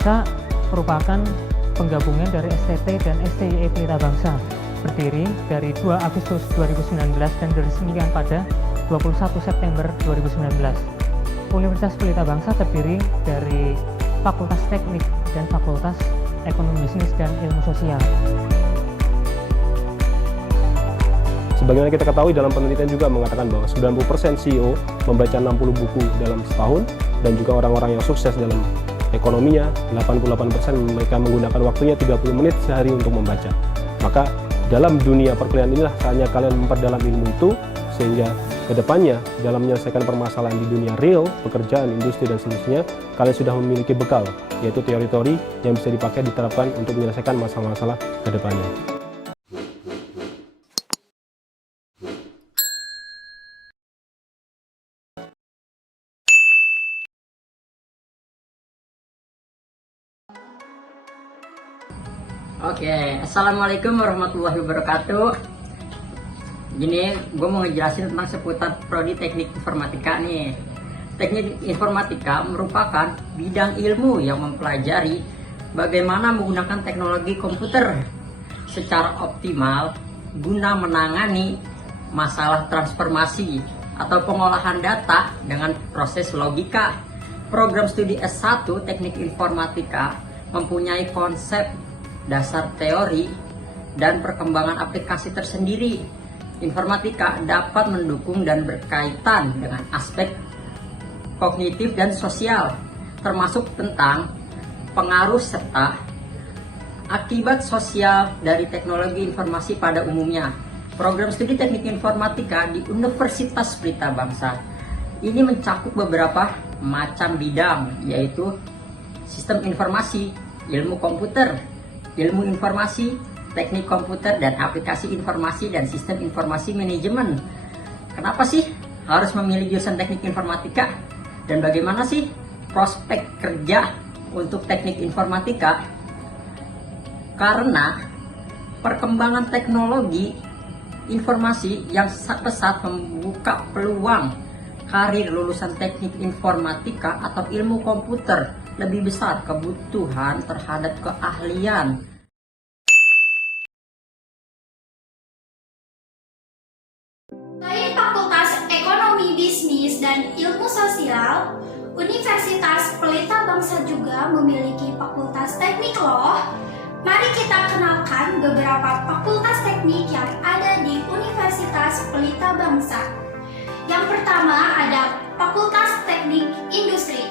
Bangsa merupakan penggabungan dari STT dan STIE Pelita Bangsa, berdiri dari 2 Agustus 2019 dan diresmikan pada 21 September 2019. Universitas Pelita Bangsa terdiri dari Fakultas Teknik dan Fakultas Ekonomi Bisnis dan Ilmu Sosial. Sebagaimana kita ketahui, dalam penelitian juga mengatakan bahwa 90% CEO membaca 60 buku dalam setahun, dan juga orang-orang yang sukses dalam ekonominya, 88% mereka menggunakan waktunya 30 menit sehari untuk membaca. Maka dalam dunia perkuliahan inilah saatnya kalian memperdalam ilmu itu, sehingga kedepannya dalam menyelesaikan permasalahan di dunia real, pekerjaan, industri, dan seterusnya, kalian sudah memiliki bekal, yaitu teori-teori yang bisa dipakai diterapkan untuk menyelesaikan masalah-masalah kedepannya. Oke, assalamualaikum warahmatullahi wabarakatuh. Gini, gue mau ngejelasin tentang seputar prodi teknik informatika nih. Teknik informatika merupakan bidang ilmu yang mempelajari bagaimana menggunakan teknologi komputer secara optimal guna menangani masalah transformasi atau pengolahan data dengan proses logika. Program studi S1 teknik informatika mempunyai konsep dasar teori dan perkembangan aplikasi tersendiri. Informatika dapat mendukung dan berkaitan dengan aspek kognitif dan sosial, termasuk tentang pengaruh serta akibat sosial dari teknologi informasi pada umumnya. Program studi teknik informatika di Universitas Pelita Bangsa ini mencakup beberapa macam bidang, yaitu sistem informasi, ilmu komputer, ilmu informasi, teknik komputer, dan aplikasi informasi dan sistem informasi manajemen. Kenapa sih harus memilih jurusan teknik informatika? Dan bagaimana sih prospek kerja untuk teknik informatika? Karena perkembangan teknologi informasi yang sangat pesat membuka peluang karir lulusan teknik informatika atau ilmu komputer lebih besar kebutuhan terhadap keahlian. Selain Fakultas Ekonomi Bisnis dan Ilmu Sosial, Universitas Pelita Bangsa juga memiliki Fakultas Teknik loh. Mari kita kenalkan beberapa fakultas teknik yang ada di Universitas Pelita Bangsa. Yang pertama ada Fakultas Teknik Industri.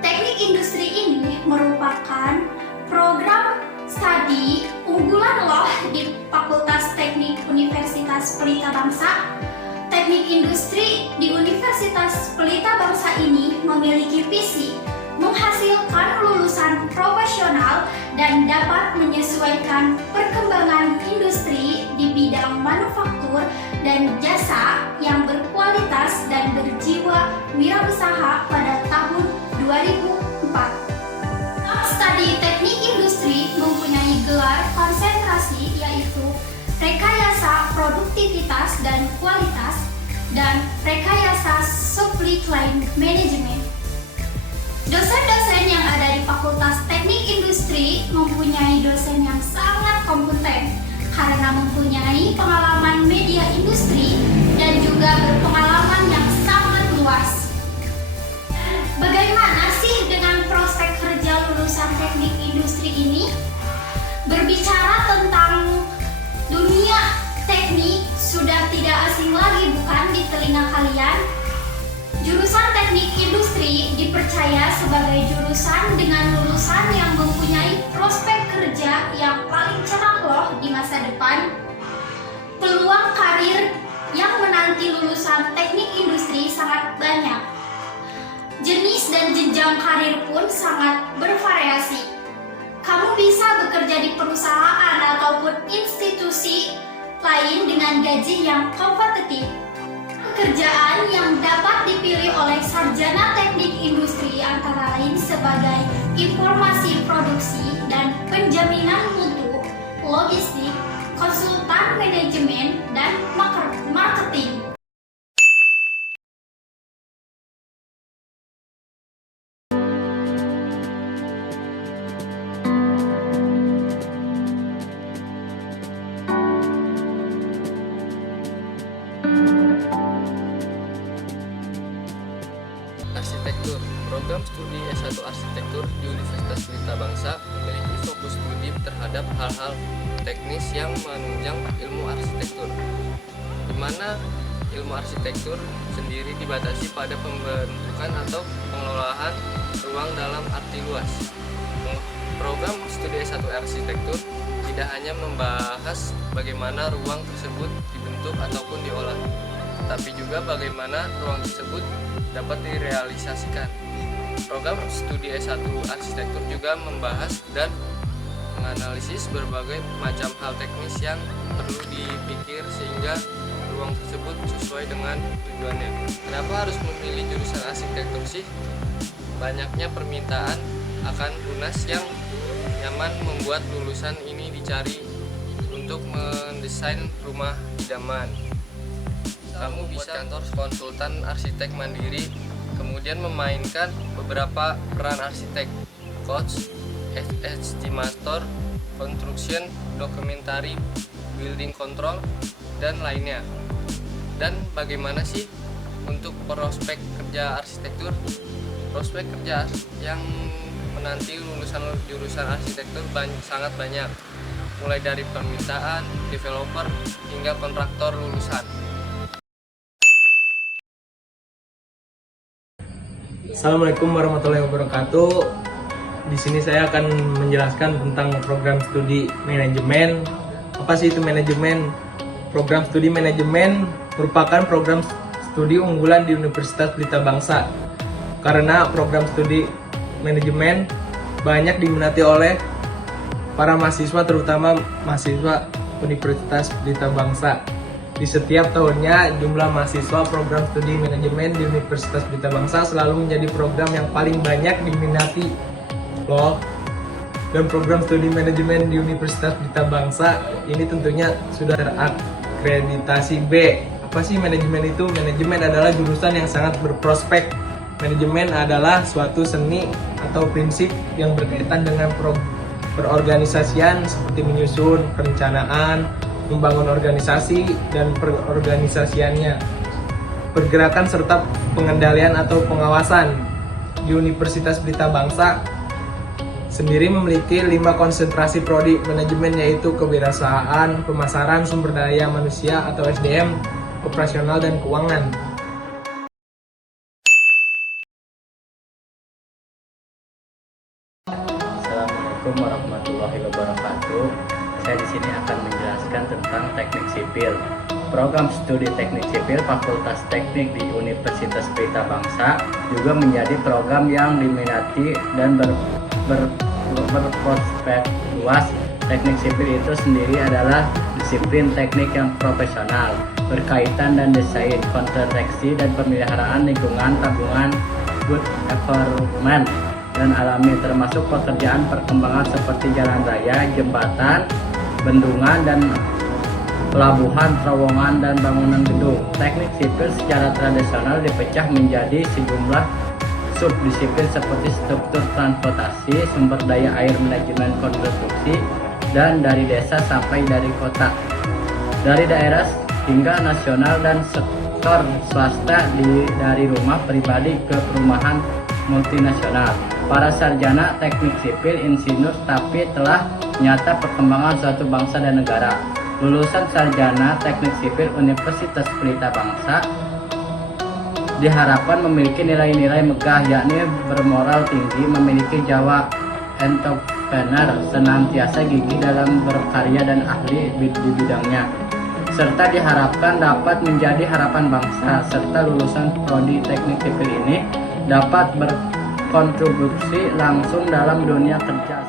Teknik industri ini merupakan program studi unggulan loh di Fakultas Teknik Universitas Pelita Bangsa. Teknik industri di Universitas Pelita Bangsa ini memiliki visi menghasilkan lulusan profesional dan dapat menyesuaikan perkembangan industri di bidang manufaktur dan jasa yang berkualitas dan berjiwa wirausaha pada tahun 2004. Studi teknik industri mempunyai gelar konsentrasi, yaitu rekayasa produktivitas dan kualitas dan rekayasa supply chain management. Dosen-dosen yang ada di Fakultas Teknik Industri mempunyai dosen yang sangat kompeten karena mempunyai pengalaman media industri dan juga berpengalaman yang sangat luas. Bagaimana sih dengan prospek kerja lulusan teknik industri ini? Berbicara tentang dunia teknik sudah tidak asing lagi, bukan, di telinga kalian? Jurusan teknik industri dipercaya sebagai jurusan dengan lulusan yang mempunyai prospek kerja yang paling cerah loh di masa depan. Peluang karir yang menanti lulusan teknik industri sangat banyak. Jenis dan jenjang karir pun sangat bervariasi. Kamu bisa bekerja di perusahaan ataupun institusi lain dengan gaji yang kompetitif. Pekerjaan yang dapat dipilih oleh sarjana teknik industri antara lain sebagai informasi produksi dan penjaminan mutu, logistik, konsultan manajemen, dan marketing. terhadap hal-hal teknis yang menunjang ilmu arsitektur, di mana ilmu arsitektur sendiri dibatasi pada pembentukan atau pengelolaan ruang dalam arti luas. Program studi S1 arsitektur tidak hanya membahas bagaimana ruang tersebut dibentuk ataupun diolah, tetapi juga bagaimana ruang tersebut dapat direalisasikan. Program studi S1 arsitektur juga membahas dan menganalisis berbagai macam hal teknis yang perlu dipikir sehingga ruang tersebut sesuai dengan tujuannya. Kenapa harus memilih jurusan arsitektur sih? Banyaknya permintaan akan tunas yang nyaman membuat lulusan ini dicari untuk mendesain rumah idaman. Kamu bisa kantor konsultan arsitek mandiri, kemudian memainkan beberapa peran arsitek, coach, estimator, construction, documentary, building control, dan lainnya. Dan bagaimana sih untuk prospek kerja arsitektur? Prospek kerja yang menanti lulusan jurusan arsitektur sangat banyak, mulai dari permintaan, developer, hingga kontraktor lulusan. Assalamualaikum warahmatullahi wabarakatuh. Di sini saya akan menjelaskan tentang program studi manajemen. Apa sih itu manajemen? Program studi manajemen merupakan program studi unggulan di Universitas Pelita Bangsa. Karena program studi manajemen banyak diminati oleh para mahasiswa, terutama mahasiswa Universitas Pelita Bangsa. Di setiap tahunnya jumlah mahasiswa program studi manajemen di Universitas Pelita Bangsa selalu menjadi program yang paling banyak diminati loh. Dan program studi manajemen di Universitas Pelita Bangsa ini tentunya sudah terakreditasi B. Apa sih manajemen itu? Manajemen adalah jurusan yang sangat berprospek. Manajemen adalah suatu seni atau prinsip yang berkaitan dengan perorganisasian seperti menyusun, perencanaan, membangun organisasi dan perorganisasiannya, pergerakan serta pengendalian atau pengawasan. Di Universitas Pelita Bangsa sendiri memiliki 5 konsentrasi prodi manajemen, yaitu kewirausahaan, pemasaran, sumber daya manusia atau SDM, operasional, dan keuangan. Assalamualaikum warahmatullahi wabarakatuh. Saya di sini akan menjelaskan tentang teknik sipil. Program studi teknik sipil Fakultas Teknik di Universitas Pelita Bangsa juga menjadi program yang diminati dan berprospek luas. Teknik sipil itu sendiri adalah disiplin teknik yang profesional, berkaitan dan desain, konstruksi dan pemeliharaan lingkungan, tabungan, good environment dan alami, termasuk pekerjaan perkembangan seperti jalan raya, jembatan, bendungan, dan pelabuhan, terowongan, dan bangunan gedung. Teknik sipil secara tradisional dipecah menjadi sejumlah subdisiplin seperti struktur transportasi, sumber daya air, manajemen konstruksi, dan dari desa sampai dari kota, dari daerah hingga nasional, dan sektor swasta dari rumah pribadi ke perumahan multinasional. Para sarjana teknik sipil insinyur tapi telah nyata perkembangan suatu bangsa dan negara. Lulusan sarjana teknik sipil Universitas Pelita Bangsa diharapkan memiliki nilai-nilai megah, yakni bermoral tinggi, memiliki jiwa entrepreneur, senantiasa gigih dalam berkarya dan ahli di bidangnya, serta diharapkan dapat menjadi harapan bangsa. Serta lulusan prodi teknik sipil ini dapat berkontribusi langsung dalam dunia kerja.